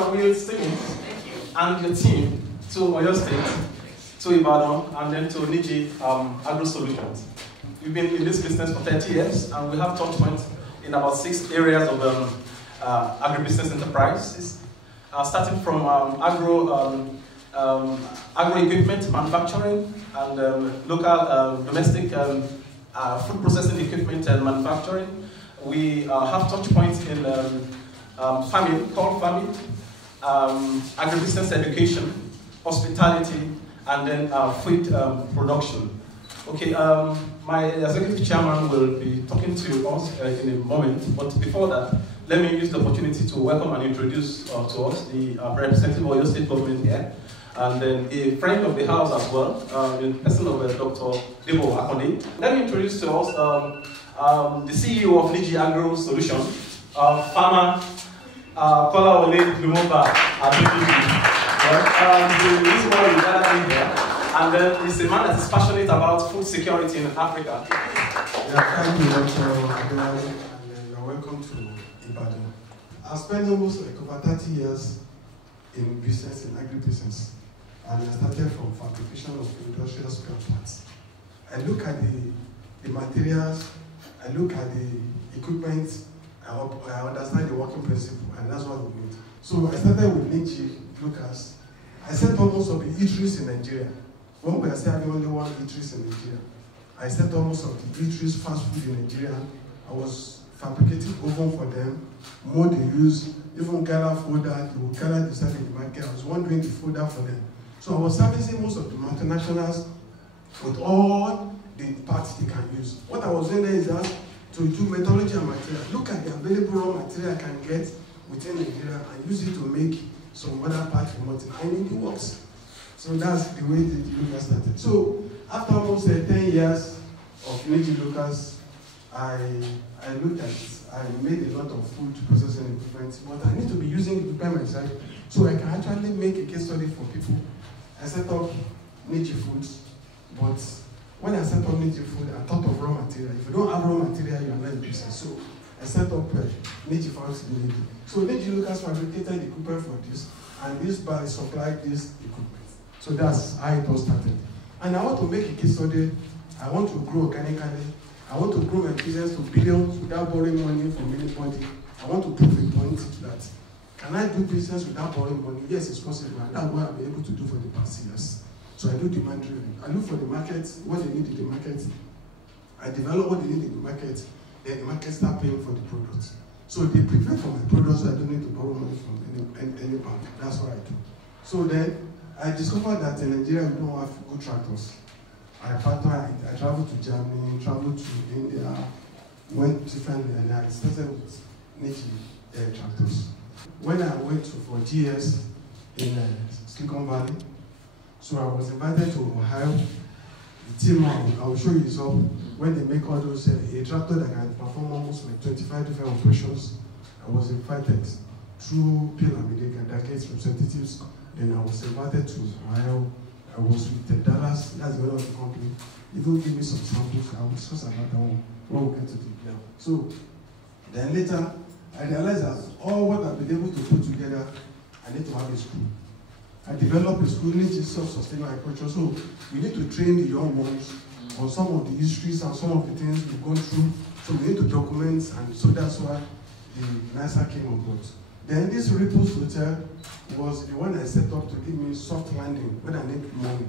welcome you, Stephen, and your team to Oyo State, to Ibadan, and then to Niji Agro Solutions. We've been in this business for 30 years, and we have touch points in about 6 areas of agribusiness enterprises, starting from agro equipment manufacturing and local domestic food processing equipment and manufacturing. We have touch points in farming, agribusiness education, hospitality, and then food production. Okay, my executive chairman will be talking to us in a moment, but before that, let me use the opportunity to welcome and introduce to us the representative of Oyo State government here, and then a friend of the house as well, in person of Dr. Adebowale. Let me introduce to us the CEO of Niji Agro Solution, farmer Kolawole Adeniji. The reason why we gathered in here, and then he's a man that is passionate about food security in Africa. Yeah, thank you, Dr. Adebowale, and you're welcome to Ibadan. I spent almost over 30 years in business, in agribusiness, and I started from fabrication of industrial spare parts. I look at the materials, I look at the equipment, I understand the working principle, and that's what we need. So I started with Niji Lucas. I set almost of the eateries in Nigeria. When we are saying only one eateries in Nigeria, I set almost of the eateries fast food in Nigeria. I was fabricating oven for them, more they use, even gather folder, they will gather the stuff in the market. I was wondering the folder for them. So I was servicing most of the multinationals with all the parts they can use. What I was doing there is that to do metallurgy and material. Look at the available raw material I can get within Nigeria and use it to make some other parts remotely. And it works. So that's the way the Lucas started. So after almost 10 years of Niji Lucas, I looked at it. I made a lot of food processing equipment, but I need to be using equipment myself so I can actually make a case study for people. I set up Niji Foods, but when I set up Niji Food, I thought of raw material. If you don't have raw material, you are not in business. So I set up Niji Foods in Niji. So Niji Lucas fabricated the equipment for this, and this bar supplied this equipment. So that's how it all started. And I want to make a case study. I want to grow organically. I want to grow my business to billions without borrowing money from anybody. I want to prove a point that can I do business without borrowing money? Yes, it's possible. And that's what I've been able to do for the past years. So I do demand driven. I look for the market, what they need in the market. I develop what they need in the market. Then the market start paying for the products. So they prepare for my products, so I don't need to borrow money from any bank. That's what I do. So then I discovered that in Nigeria we don't have good tractors. I traveled to Germany, traveled to India, went differently, and I started with Niji tractors. When I went for GS in Silicon Valley, so I was invited to Ohio. The team, I will show you this up, when they make all those, a tractor that can perform almost like 25 different operations. I was invited through Pyramid and Decades representatives. Then I was invited to Ohio. I was with Dallas, that's the other company. Even give me some samples, I will discuss about that one when we get to the plan. So then later, I realized that all what I've been able to put together, I need to have a school. I developed a school, Niji self-sustainable agriculture. So we need to train the young ones on some of the histories and some of the things we've gone through. So we need to document, and so that's why the NASA came on board. Then this Ripples Hotel was the one I set up to give me soft landing when I need money.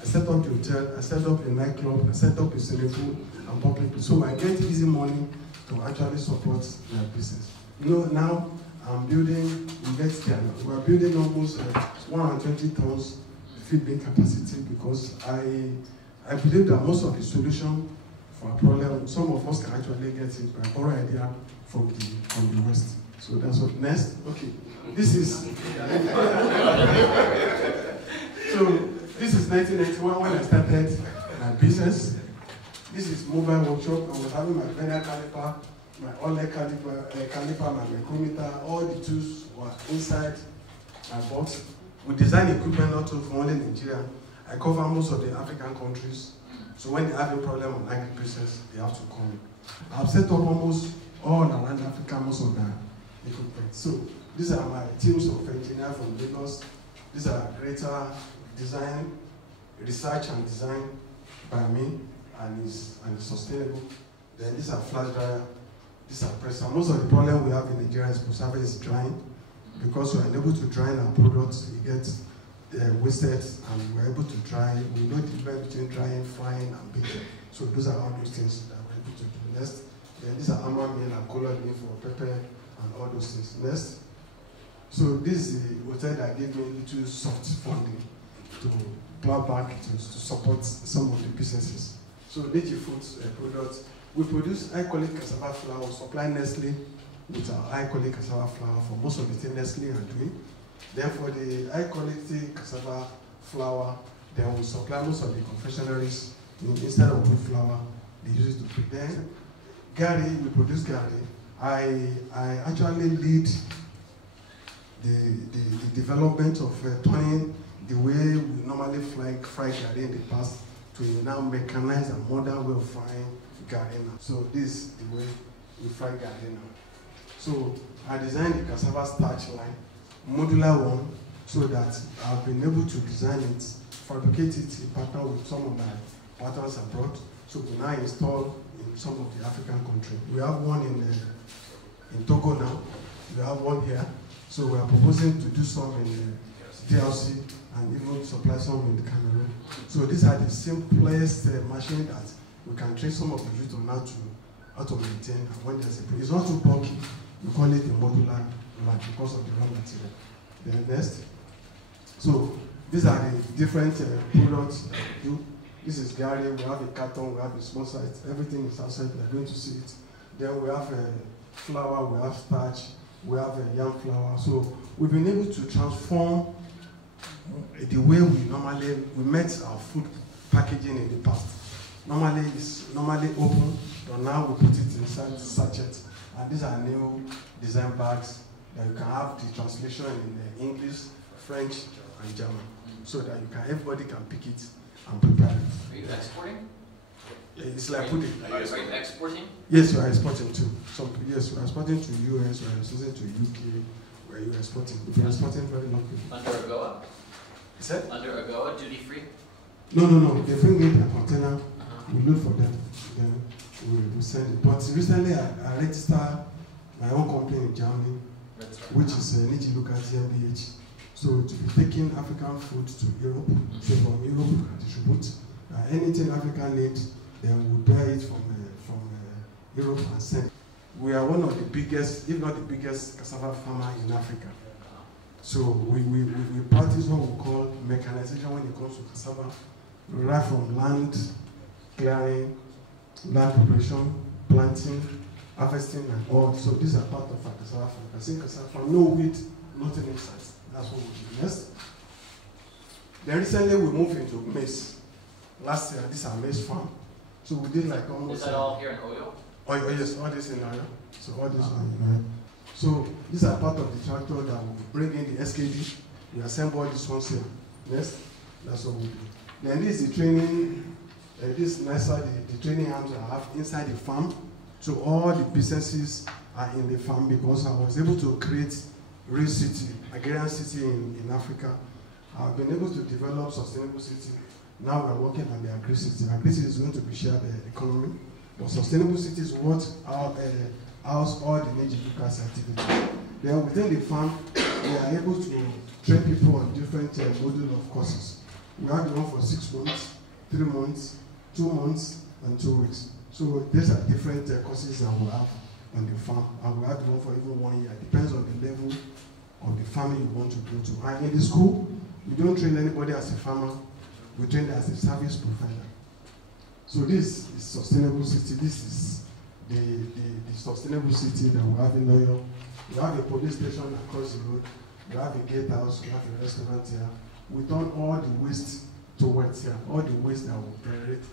I set up the hotel, I set up a nightclub, I set up a swimming pool and public pool. So I get easy money to actually support my business. You know, now I'm building, we're building almost 120 tons feed bin capacity because I believe that most of the solution for a problem, some of us can actually get it by borrow idea from the West. So that's what next. Okay, this is so this is 1991 when I started my business. This is mobile workshop. I was having my vernier caliper, my all-leg caliper, my micrometer. All the tools were inside my box. We design equipment not only in Nigeria. I cover most of the African countries. So when they have a problem on agribusiness, they have to come. I've set up almost all around Africa, most of the equipment. So these are my teams of engineers from Lagos. These are greater design, research and design by me, and is sustainable. Then these are flash dryer, these are presser. Most of the problem we have in Nigeria is drying, because we are unable to dry our products, it gets wasted, and we're able to dry. We know the difference between drying, frying, and baking. So those are all those things that we're able to do. Next, then these are armor mill and color mill for pepper and all those things. Next, so this is the hotel that gave me little soft funding to plow back to support some of the businesses. So Niji Foods products, we produce high-quality cassava flour, supply Nestle with our high-quality cassava flour for most of the things Nestle are doing. Then for the high-quality cassava flour, then we supply most of the confectionaries. Instead of good flour, they use it to prepare. Gari, we produce gari. I actually lead the development of turning the way we normally fry gari in the past to now mechanize a modern way of frying gari now. So this is the way we fry gari now. So I designed the cassava starch line, modular one, so that I've been able to design it, fabricate it in partner with some of my partners abroad. So we now install in some of the African countries. We have one in Togo now. We have one here. So we are proposing to do some in DRC and even supply some in the Cameroon. So these are the simplest machine that we can train some of the youth on how to maintain. And when there's it's not too bulky, we call it a modular line because of the raw material. Then next. So these are the different products that we do. This is gari, we have a carton, we have a small size, everything is outside, we are going to see it. Then we have flour, we have starch, we have yam flour. So we've been able to transform the way we met our food packaging in the past. Normally it's open, but now we put it inside sachets. And these are new design bags that you can have the translation in English, French, and German, so that everybody can pick it and prepare it. Are you exporting? It's like pudding. Are you exporting? Yes, we are exporting too. Yes, we are exporting to US, we are exporting to UK, where you are exporting. We are exporting very long. Under AGOA? Is that? Under AGOA, duty free? No. They bring in a container, we load for them, then we send it. But recently I registered my own company in Germany, which is Niji GmbH. So to be taking African food to Europe, so from Europe we can distribute. Anything Africa needs, then we buy it from Europe and send. We are one of the biggest, if not the biggest, cassava farmer in Africa. So we practice what we call mechanization when it comes to cassava, right from land clearing, land preparation, planting, harvesting, and all. So these are part of our cassava farm. I say cassava farm, no wheat, nothing inside. That's what we do. Next. Then recently we moved into maize. Last year, this is our maize farm. So we did like almost. Is that all here in Oyo? Oh yes, all this in Oyo. So all this one in Oyo. So these are part of the tractor that will bring in the SKD. We assemble all these ones here. Next. That's what we do. Then this is the training. This nicer the training arms I have inside the farm. So all the businesses are in the farm because I was able to create real city, agrarian city in Africa. I've been able to develop sustainable city. Now we're working on the agri-city. Agri-city is going to be shared economy, but sustainable city is what house all the Niji activities. Then within the farm, we are able to train people on different module of courses. We have the one for 6 months, 3 months, 2 months, and 2 weeks. So these are different courses that we have on the farm, and we have the one for even 1 year. It depends on the level of the farming you want to go to. And in the school, we don't train anybody as a farmer, we train them as a service provider. So this is sustainable city. This is the sustainable city that we have in Oyo. We have a police station across the road, we have a gatehouse, we have a restaurant here. We turn all the waste to wet here, all the waste that we generate,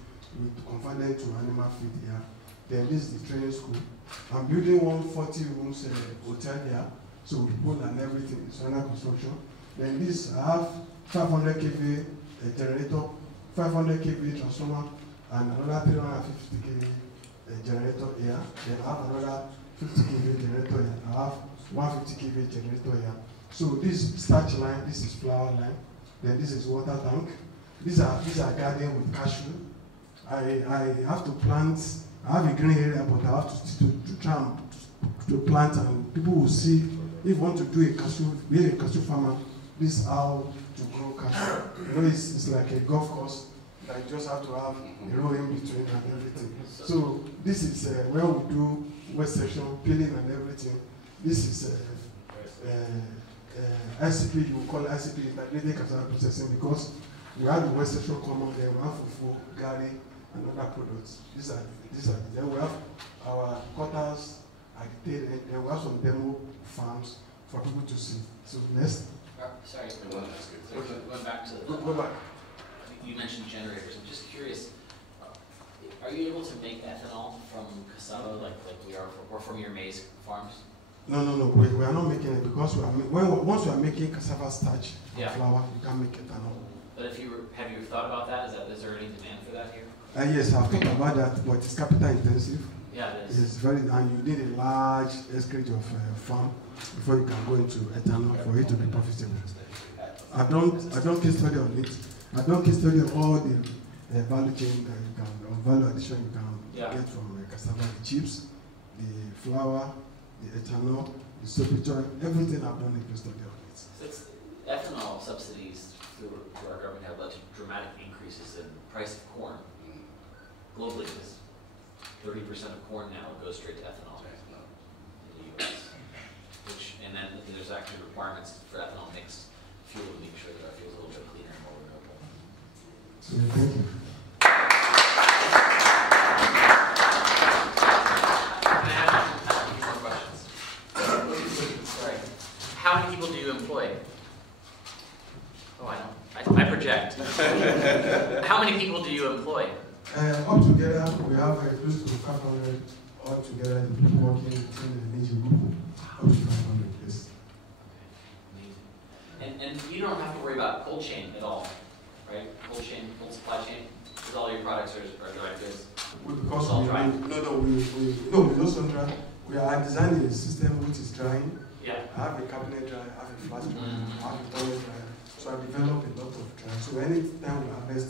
we convert them to animal feed here. Then this is the training school. I'm building 140 rooms hotel here, so with pool and everything, it's under construction. Then this, I have 500 kV generator, 500 kV transformer, and another 350 kV generator here. Then I have another 50 kV generator here. I have 150 kV generator here. So this is starch line, this is flower line, then this is water tank. These are garden with cashew. I have to plant. I have a green area, but I have to try to plant, and people will see if you want to do a cashew, be a cashew farmer. This is how to grow cashew. You know, it's like a golf course. That you just have to have a row in between and everything. So this is where we do wet section, peeling and everything. This is ICP, you will call it ICP, integrated cassava processing, because we have the wet section common there, we have fufu, gari, and other products. These are. Then we have our cutters, then we have some demo farms for people to see. So next. Sorry, going back to the, go back. You mentioned generators. I'm just curious, are you able to make ethanol from cassava like we are, or from your maize farms? No. We are not making it, because once we are making cassava starch and flour, you can make ethanol. But have you thought about that? Is there any demand for that here? Yes, I've thought about that, but it's capital intensive. Yeah, it is. It's very, and you need a large acreage of farm before you can go into ethanol for it to be profitable. I don't case study on it. I don't case study on all the value chain that you can, or value addition you can get from cassava, the chips, the flour, the ethanol, the sorbitol, everything I've done a case study on it. It's ethanol subsidies through our government have led to dramatic increases in price of corn. Globally, 30% of corn now goes straight to ethanol in the U.S. And then there's actually requirements for ethanol mixed fuel to make sure that our fuel is a little bit cleaner and more renewable. Thank you. Can I ask a few more questions? Sorry. How many people do you employ? Oh, I know. I project. How many people do you employ? Altogether, we have close to 500 altogether, the people working in the Niji Agro, up to 500, yes. And you don't have to worry about cold chain at all, right? Cold chain, cold supply chain, because all your products are dry goods. Because we don't dry. We are designing a system which is drying. Yeah. I have a cabinet dryer, I have a flash dryer, I have a toilet dryer. So I develop a lot of dry. So anytime we harvest,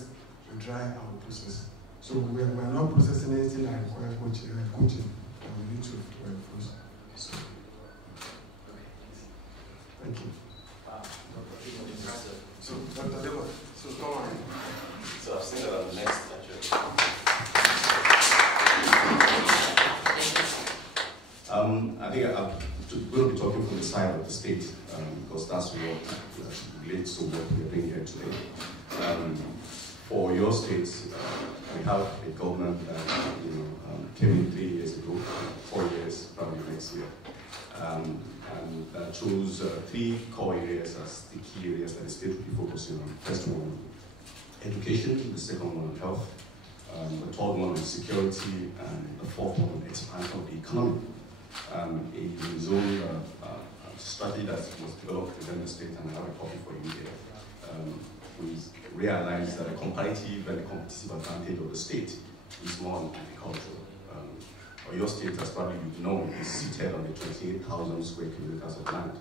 we dry and we process. So we are not processing anything that requires coaching, and we need to process. So, thank you. Impressive. So, Dr. Adebowale, so come on. So I've seen that on the next actually. I think I'm going to be talking from the side of the state, because that's what relates to what we're doing here today. For your state, we have a government that came in 3 years ago, 4 years, probably next year, and chose 3 core areas as the key areas that the state will be focusing on. First one, education; the second one, health; the third one, security; and the fourth one, expansion of the economy. In his own strategy that was developed within the state, and I have a copy for you here. We realized that the comparative and the competitive advantage of the state is more on agriculture. Your state, as probably you know, is seated on the 28,000 square kilometers of land.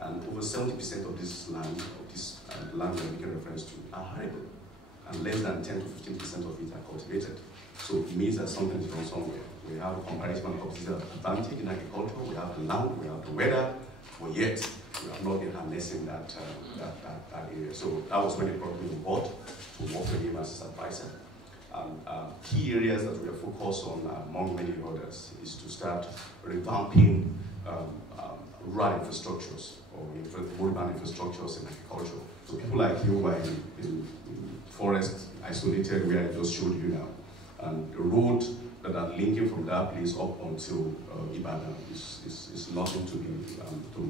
And over 70% of this land, land we're making reference to, are arable. And less than 10 to 15% of it are cultivated. So it means that something is wrong somewhere. We have a comparative and competitive advantage in agriculture, we have the land, we have the weather, but yet we have not been harnessing that area. So that was when they brought me on board to work with him as his advisor. Key areas that we are focused on, among many others, is to start revamping rural infrastructures, or urban infrastructures in agriculture. So people like you are in forest, isolated, where I just showed you now. And the road that are linking from that place up until Ibadan is nothing to be to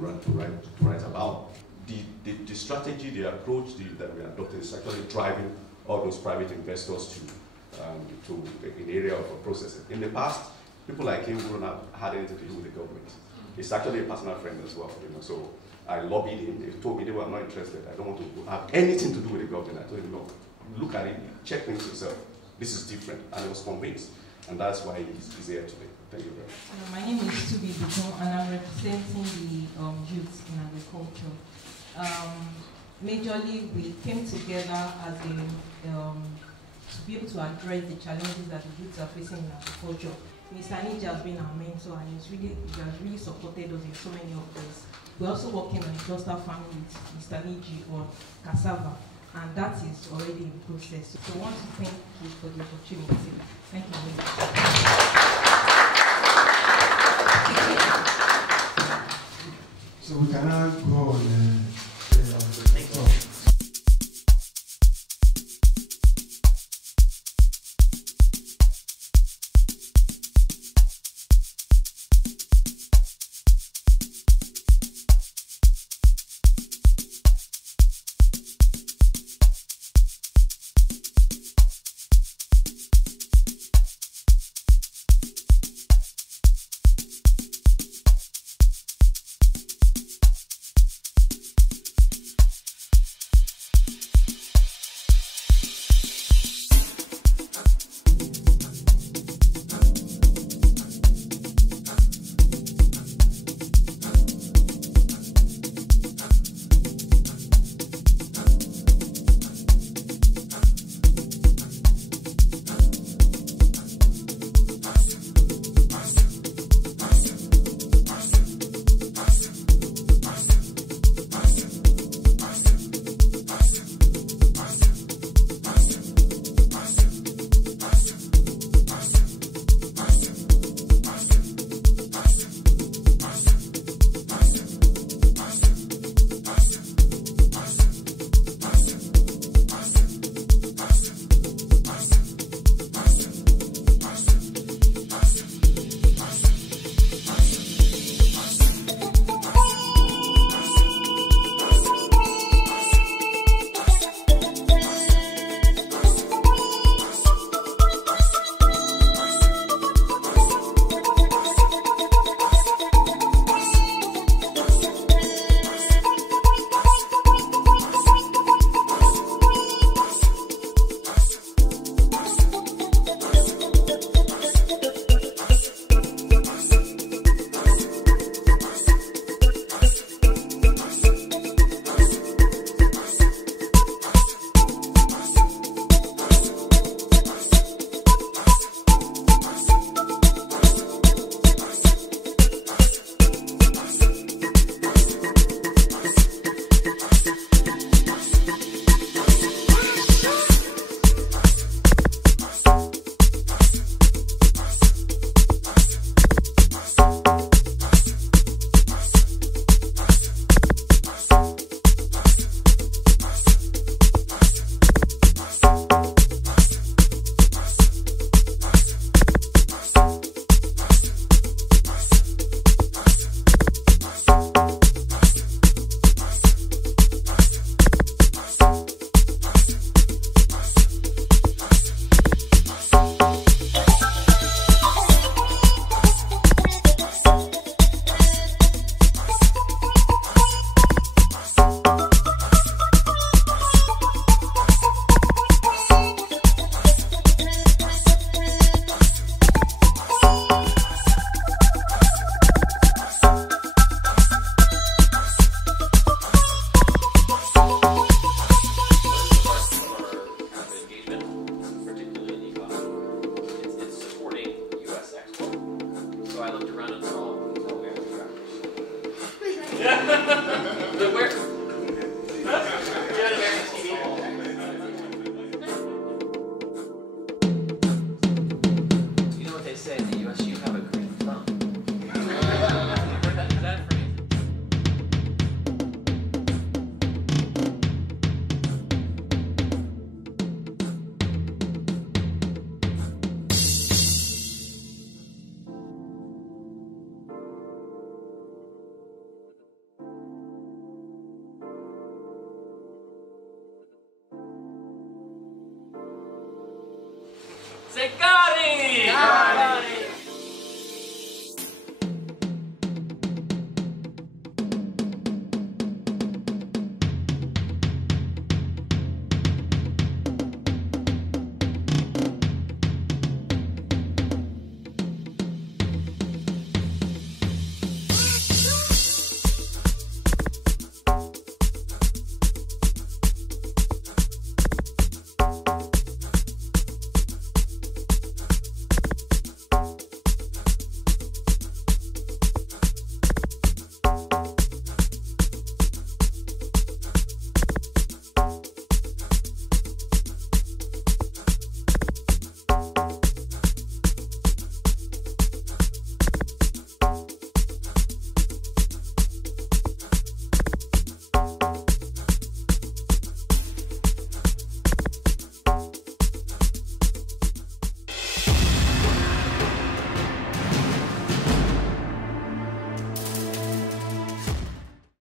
write about. The strategy, the approach that we adopted is actually driving all those private investors to an area of processing. In the past, people like him wouldn't have had anything to do with the government. He's actually a personal friend as well, So I lobbied him. He told me they were not interested. I don't want to have anything to do with the government. I told him, no, look at it, check things yourself. This is different, and I was convinced, and that's why he's here today. Thank you very much. My name is Tubi Bukon, and I'm representing the youth in agriculture. Majorly, we came together as a, to be able to address the challenges that the youths are facing in agriculture. Mr. Niji has been our mentor, and he has really supported us in so many of this. We're also working on cluster farming with Mr. Niji on cassava, and that is already in process. So I want to thank you for the opportunity. Thank you very much. So we can now go on